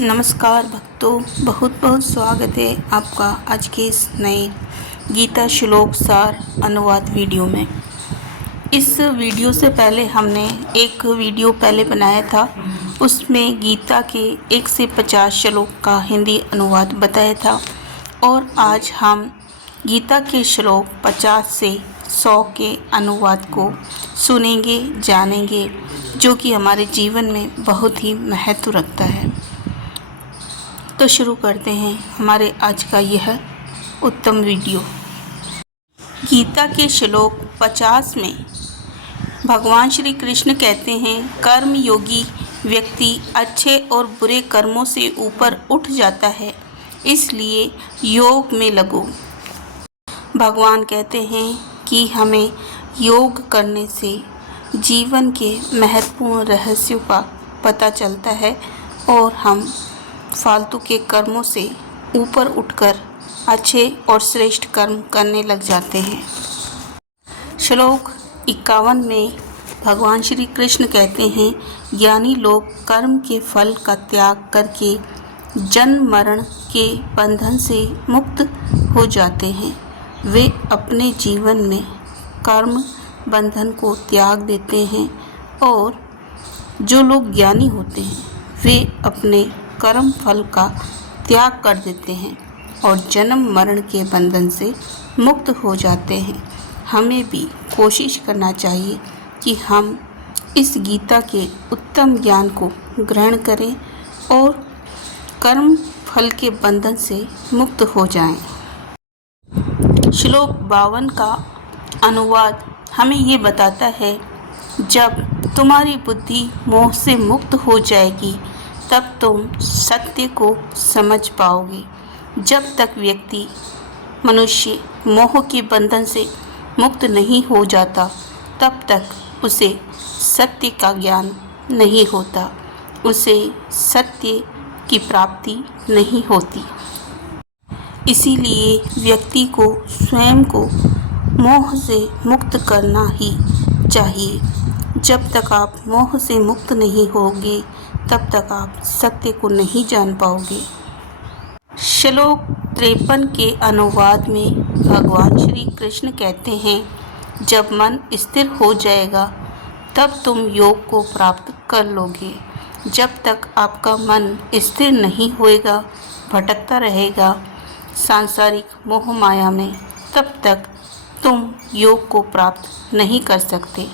नमस्कार भक्तों, बहुत बहुत स्वागत है आपका आज के इस नए गीता श्लोक सार अनुवाद वीडियो में। इस वीडियो से पहले हमने एक वीडियो पहले बनाया था, उसमें गीता के 1 से 50 श्लोक का हिंदी अनुवाद बताया था और आज हम गीता के श्लोक 50 से 100 के अनुवाद को सुनेंगे, जानेंगे, जो कि हमारे जीवन में बहुत ही महत्व रखता है। तो शुरू करते हैं हमारे आज का यह उत्तम वीडियो। गीता के श्लोक 50 में भगवान श्री कृष्ण कहते हैं, कर्म योगी व्यक्ति अच्छे और बुरे कर्मों से ऊपर उठ जाता है, इसलिए योग में लगो। भगवान कहते हैं कि हमें योग करने से जीवन के महत्वपूर्ण रहस्यों का पता चलता है और हम फालतू के कर्मों से ऊपर उठकर अच्छे और श्रेष्ठ कर्म करने लग जाते हैं। श्लोक 51 में भगवान श्री कृष्ण कहते हैं, ज्ञानी लोग कर्म के फल का त्याग करके जन्म मरण के बंधन से मुक्त हो जाते हैं। वे अपने जीवन में कर्म बंधन को त्याग देते हैं और जो लोग ज्ञानी होते हैं वे अपने कर्म फल का त्याग कर देते हैं और जन्म मरण के बंधन से मुक्त हो जाते हैं। हमें भी कोशिश करना चाहिए कि हम इस गीता के उत्तम ज्ञान को ग्रहण करें और कर्म फल के बंधन से मुक्त हो जाएं। श्लोक 52 का अनुवाद हमें ये बताता है, जब तुम्हारी बुद्धि मोह से मुक्त हो जाएगी तब तुम सत्य को समझ पाओगे। जब तक व्यक्ति मनुष्य मोह के बंधन से मुक्त नहीं हो जाता तब तक उसे सत्य का ज्ञान नहीं होता, उसे सत्य की प्राप्ति नहीं होती। इसीलिए व्यक्ति को स्वयं को मोह से मुक्त करना ही चाहिए। जब तक आप मोह से मुक्त नहीं होंगे तब तक आप सत्य को नहीं जान पाओगे। श्लोक 53 के अनुवाद में भगवान श्री कृष्ण कहते हैं, जब मन स्थिर हो जाएगा तब तुम योग को प्राप्त कर लोगे। जब तक आपका मन स्थिर नहीं होएगा, भटकता रहेगा सांसारिक मोह माया में, तब तक तुम योग को प्राप्त नहीं कर सकते।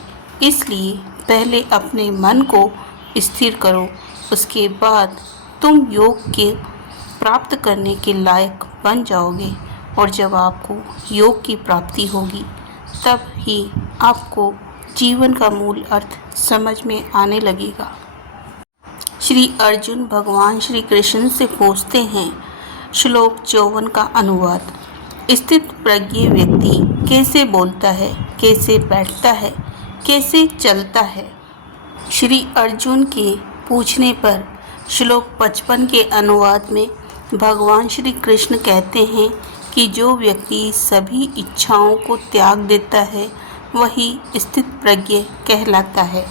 इसलिए पहले अपने मन को स्थिर करो, उसके बाद तुम योग के प्राप्त करने के लायक बन जाओगे और जब आपको योग की प्राप्ति होगी तब ही आपको जीवन का मूल अर्थ समझ में आने लगेगा। श्री अर्जुन भगवान श्री कृष्ण से पूछते हैं, श्लोक 54 का अनुवाद, स्थित प्रज्ञ व्यक्ति कैसे बोलता है, कैसे बैठता है, कैसे चलता है? श्री अर्जुन के पूछने पर श्लोक 55 के अनुवाद में भगवान श्री कृष्ण कहते हैं कि जो व्यक्ति सभी इच्छाओं को त्याग देता है वही स्थित प्रज्ञ कहलाता है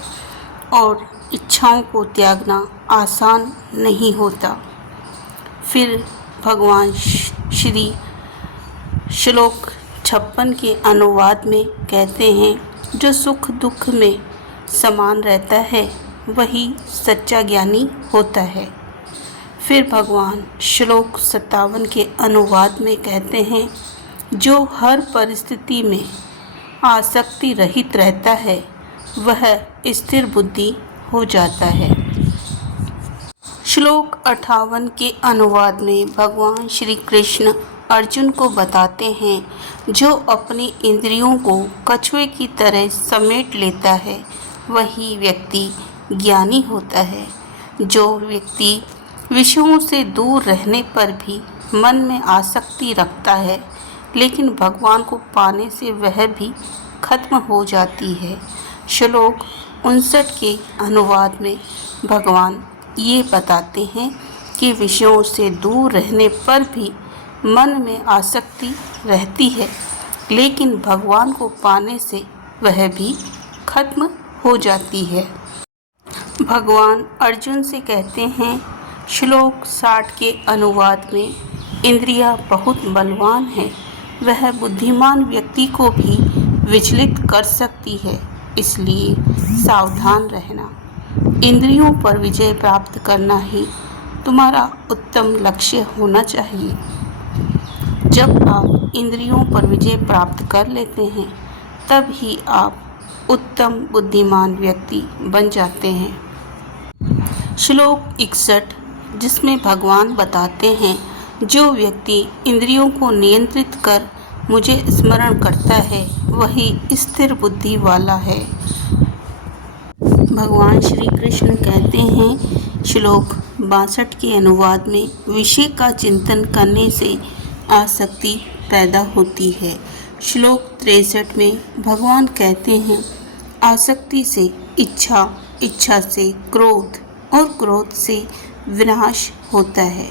और इच्छाओं को त्यागना आसान नहीं होता। फिर भगवान श्री श्लोक 56 के अनुवाद में कहते हैं, जो सुख दुख में समान रहता है वही सच्चा ज्ञानी होता है। फिर भगवान श्लोक 57 के अनुवाद में कहते हैं, जो हर परिस्थिति में आसक्ति रहित रहता है वह स्थिर बुद्धि हो जाता है। श्लोक 58 के अनुवाद में भगवान श्री कृष्ण अर्जुन को बताते हैं, जो अपनी इंद्रियों को कछुए की तरह समेट लेता है वही व्यक्ति ज्ञानी होता है। जो व्यक्ति विषयों से दूर रहने पर भी मन में आसक्ति रखता है लेकिन भगवान को पाने से वह भी खत्म हो जाती है। श्लोक 59 के अनुवाद में भगवान ये बताते हैं कि विषयों से दूर रहने पर भी मन में आसक्ति रहती है लेकिन भगवान को पाने से वह भी खत्म हो जाती है। भगवान अर्जुन से कहते हैं, श्लोक 60 के अनुवाद में इंद्रियां बहुत बलवान है, वह बुद्धिमान व्यक्ति को भी विचलित कर सकती है, इसलिए सावधान रहना। इंद्रियों पर विजय प्राप्त करना ही तुम्हारा उत्तम लक्ष्य होना चाहिए। जब आप इंद्रियों पर विजय प्राप्त कर लेते हैं, तब ही आप उत्तम बुद्धिमान व्यक्ति बन जाते हैं। श्लोक 61, जिसमें भगवान बताते हैं, जो व्यक्ति इंद्रियों को नियंत्रित कर मुझे स्मरण करता है, वही स्थिर बुद्धि वाला है। भगवान श्री कृष्ण कहते हैं, श्लोक 62 के अनुवाद में, विषय का चिंतन करने से आसक्ति पैदा होती है। श्लोक 63 में भगवान कहते हैं, आसक्ति से इच्छा, इच्छा से क्रोध और क्रोध से विनाश होता है।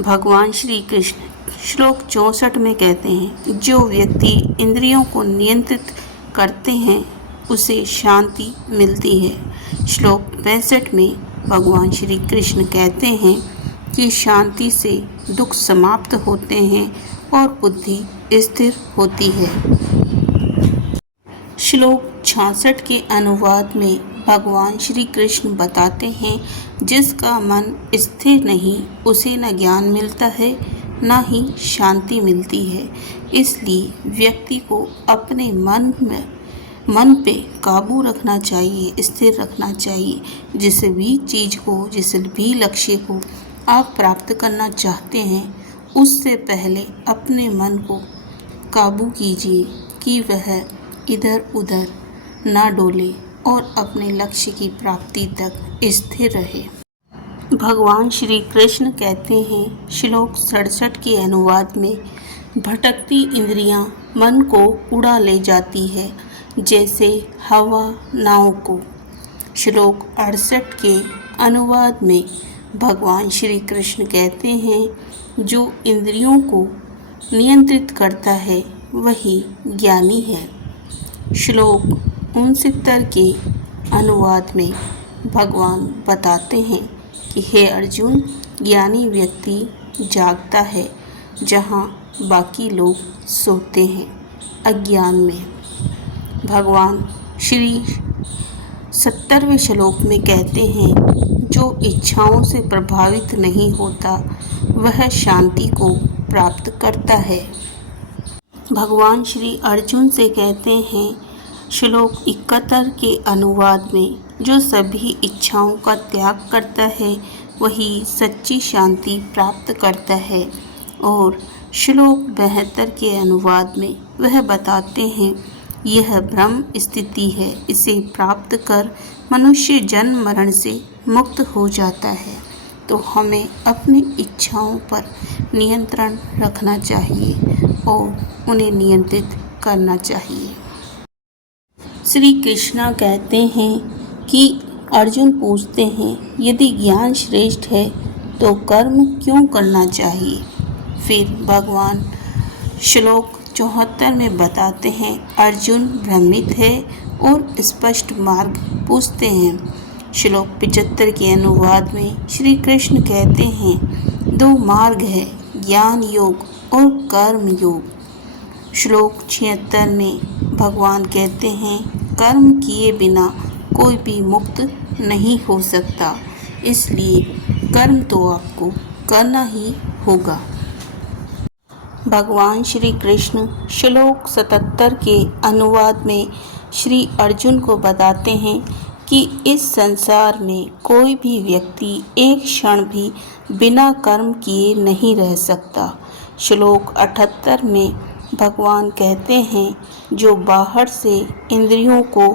भगवान श्री कृष्ण श्लोक 64 में कहते हैं, जो व्यक्ति इंद्रियों को नियंत्रित करते हैं उसे शांति मिलती है। श्लोक 65 में भगवान श्री कृष्ण कहते हैं कि शांति से दुख समाप्त होते हैं और बुद्धि स्थिर होती है। श्लोक 66 के अनुवाद में भगवान श्री कृष्ण बताते हैं, जिसका मन स्थिर नहीं उसे न ज्ञान मिलता है न ही शांति मिलती है। इसलिए व्यक्ति को अपने मन पे काबू रखना चाहिए, स्थिर रखना चाहिए। जिस भी चीज़ को, जिस भी लक्ष्य को आप प्राप्त करना चाहते हैं, उससे पहले अपने मन को काबू कीजिए कि वह इधर उधर ना डोले और अपने लक्ष्य की प्राप्ति तक स्थिर रहे। भगवान श्री कृष्ण कहते हैं, श्लोक 67 के अनुवाद में, भटकती इंद्रियां मन को उड़ा ले जाती है, जैसे हवा नाव को। श्लोक 68 के अनुवाद में भगवान श्री कृष्ण कहते हैं, जो इंद्रियों को नियंत्रित करता है वही ज्ञानी है। श्लोक 69 के अनुवाद में भगवान बताते हैं कि हे अर्जुन, ज्ञानी व्यक्ति जागता है जहाँ बाकी लोग सोते हैं अज्ञान में। भगवान श्री 70वें श्लोक में कहते हैं, जो इच्छाओं से प्रभावित नहीं होता वह शांति को प्राप्त करता है। भगवान श्री अर्जुन से कहते हैं, श्लोक 71 के अनुवाद में, जो सभी इच्छाओं का त्याग करता है वही सच्ची शांति प्राप्त करता है। और श्लोक 72 के अनुवाद में वह बताते हैं, यह ब्रह्म स्थिति है, इसे प्राप्त कर मनुष्य जन्म मरण से मुक्त हो जाता है। तो हमें अपनी इच्छाओं पर नियंत्रण रखना चाहिए और उन्हें नियंत्रित करना चाहिए। श्री कृष्ण कहते हैं कि अर्जुन पूछते हैं, यदि ज्ञान श्रेष्ठ है तो कर्म क्यों करना चाहिए। फिर भगवान श्लोक 74 में बताते हैं, अर्जुन भ्रमित है और स्पष्ट मार्ग पूछते हैं। श्लोक 75 के अनुवाद में श्री कृष्ण कहते हैं, दो मार्ग है, ज्ञान योग और कर्म योग। श्लोक 76 में भगवान कहते हैं, कर्म किए बिना कोई भी मुक्त नहीं हो सकता, इसलिए कर्म तो आपको करना ही होगा। भगवान श्री कृष्ण श्लोक 77 के अनुवाद में श्री अर्जुन को बताते हैं कि इस संसार में कोई भी व्यक्ति एक क्षण भी बिना कर्म किए नहीं रह सकता। श्लोक 78 में भगवान कहते हैं, जो बाहर से इंद्रियों को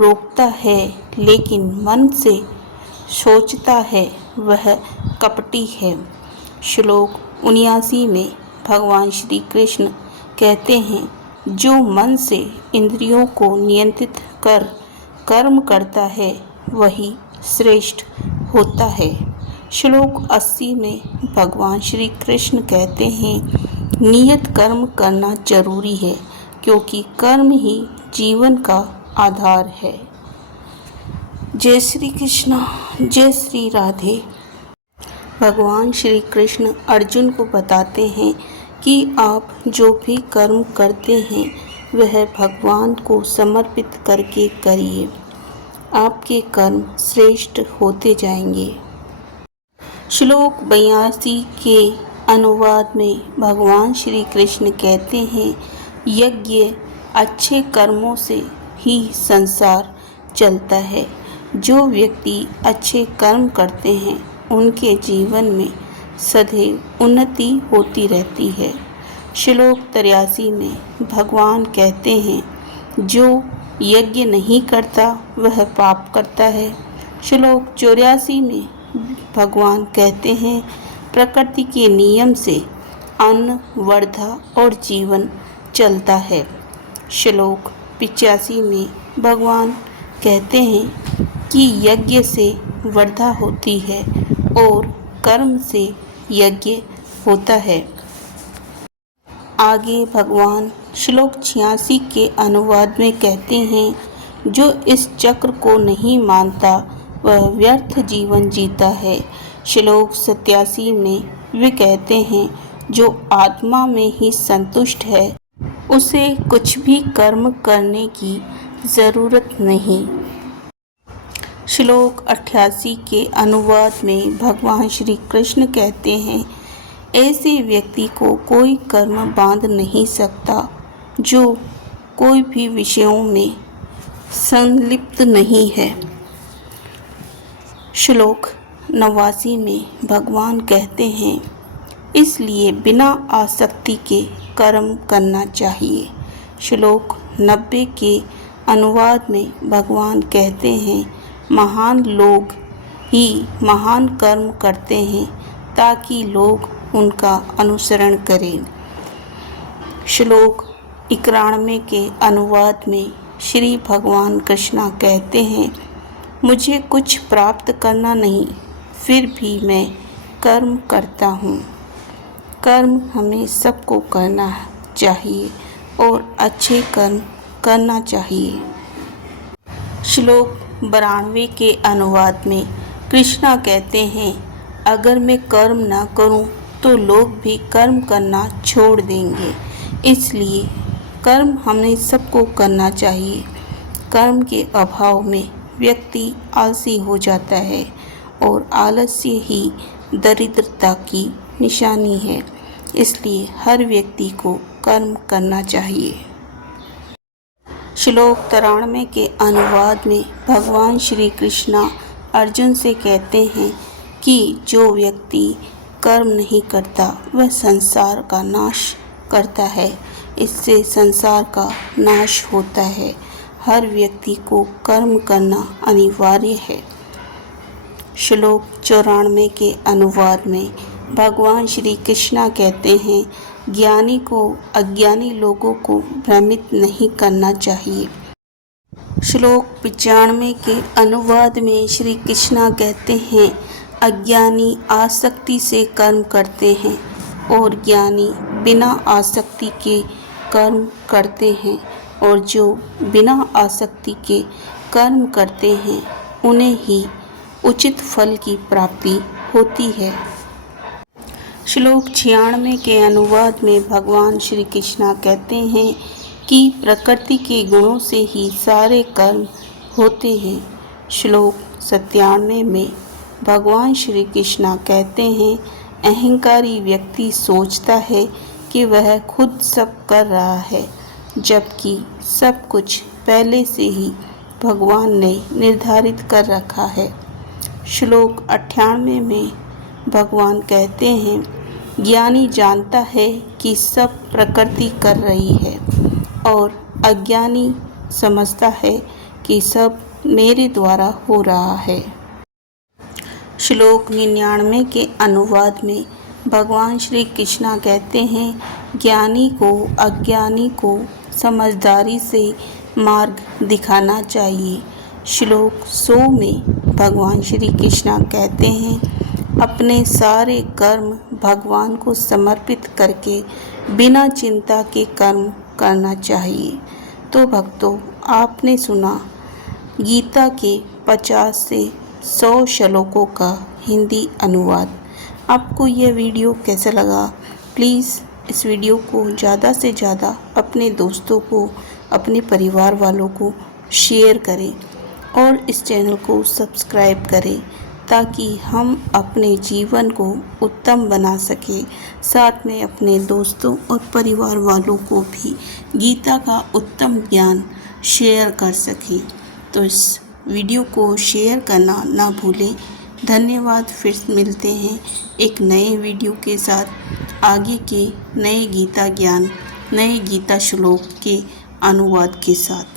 रोकता है लेकिन मन से सोचता है वह कपटी है। श्लोक 79 में भगवान श्री कृष्ण कहते हैं, जो मन से इंद्रियों को नियंत्रित कर कर्म करता है वही श्रेष्ठ होता है। श्लोक 80 में भगवान श्री कृष्ण कहते हैं, नियत कर्म करना जरूरी है, क्योंकि कर्म ही जीवन का आधार है। जय श्री कृष्ण, जय श्री राधे। भगवान श्री कृष्ण अर्जुन को बताते हैं कि आप जो भी कर्म करते हैं वह भगवान को समर्पित करके करिए, आपके कर्म श्रेष्ठ होते जाएंगे। श्लोक 82 के अनुवाद में भगवान श्री कृष्ण कहते हैं, यज्ञ अच्छे कर्मों से ही संसार चलता है। जो व्यक्ति अच्छे कर्म करते हैं उनके जीवन में सदैव उन्नति होती रहती है। श्लोक 83 में भगवान कहते हैं, जो यज्ञ नहीं करता वह पाप करता है। श्लोक 84 में भगवान कहते हैं, प्रकृति के नियम से अन्न, वर्धा और जीवन चलता है। श्लोक 85 में भगवान कहते हैं कि यज्ञ से वर्धा होती है और कर्म से यज्ञ होता है। आगे भगवान श्लोक 86 के अनुवाद में कहते हैं, जो इस चक्र को नहीं मानता वह व्यर्थ जीवन जीता है। श्लोक 87 में वे कहते हैं, जो आत्मा में ही संतुष्ट है उसे कुछ भी कर्म करने की ज़रूरत नहीं। श्लोक 88 के अनुवाद में भगवान श्री कृष्ण कहते हैं, ऐसे व्यक्ति को कोई कर्म बांध नहीं सकता जो कोई भी विषयों में संलिप्त नहीं है। श्लोक 89 में भगवान कहते हैं, इसलिए बिना आसक्ति के कर्म करना चाहिए। श्लोक 90 के अनुवाद में भगवान कहते हैं, महान लोग ही महान कर्म करते हैं ताकि लोग उनका अनुसरण करें। श्लोक 91 के अनुवाद में श्री भगवान कृष्ण कहते हैं, मुझे कुछ प्राप्त करना नहीं, फिर भी मैं कर्म करता हूँ। कर्म हमें सबको करना चाहिए और अच्छे कर्म करना चाहिए। श्लोक 92 के अनुवाद में कृष्णा कहते हैं, अगर मैं कर्म ना करूं तो लोग भी कर्म करना छोड़ देंगे, इसलिए कर्म हमें सबको करना चाहिए। कर्म के अभाव में व्यक्ति आलसी हो जाता है और आलस्य ही दरिद्रता की निशानी है, इसलिए हर व्यक्ति को कर्म करना चाहिए। श्लोक 93 के अनुवाद में भगवान श्री कृष्ण अर्जुन से कहते हैं कि जो व्यक्ति कर्म नहीं करता वह संसार का नाश करता है, इससे संसार का नाश होता है। हर व्यक्ति को कर्म करना अनिवार्य है। श्लोक 94 के अनुवाद में भगवान श्री कृष्ण कहते हैं, ज्ञानी को अज्ञानी लोगों को भ्रमित नहीं करना चाहिए। श्लोक 95 के अनुवाद में श्री कृष्ण कहते हैं, अज्ञानी आसक्ति से कर्म करते हैं और ज्ञानी बिना आसक्ति के कर्म करते हैं, और जो बिना आसक्ति के कर्म करते हैं उन्हें ही उचित फल की प्राप्ति होती है। श्लोक 96 के अनुवाद में भगवान श्री कृष्ण कहते हैं कि प्रकृति के गुणों से ही सारे कर्म होते हैं। श्लोक 97 में भगवान श्री कृष्ण कहते हैं, अहंकारी व्यक्ति सोचता है कि वह खुद सब कर रहा है, जबकि सब कुछ पहले से ही भगवान ने निर्धारित कर रखा है। श्लोक 98 में भगवान कहते हैं, ज्ञानी जानता है कि सब प्रकृति कर रही है और अज्ञानी समझता है कि सब मेरे द्वारा हो रहा है। श्लोक 99 के अनुवाद में भगवान श्री कृष्ण कहते हैं, ज्ञानी को अज्ञानी को समझदारी से मार्ग दिखाना चाहिए। श्लोक 100 में भगवान श्री कृष्ण कहते हैं, अपने सारे कर्म भगवान को समर्पित करके बिना चिंता के कर्म करना चाहिए। तो भक्तों, आपने सुना गीता के 50 से 100 श्लोकों का हिंदी अनुवाद। आपको यह वीडियो कैसा लगा? प्लीज़ इस वीडियो को ज़्यादा से ज़्यादा अपने दोस्तों को, अपने परिवार वालों को शेयर करें और इस चैनल को सब्सक्राइब करें ताकि हम अपने जीवन को उत्तम बना सकें, साथ में अपने दोस्तों और परिवार वालों को भी गीता का उत्तम ज्ञान शेयर कर सकें। तो इस वीडियो को शेयर करना ना भूलें। धन्यवाद। फिर मिलते हैं एक नए वीडियो के साथ, आगे के नए गीता ज्ञान, नए गीता श्लोक के अनुवाद के साथ।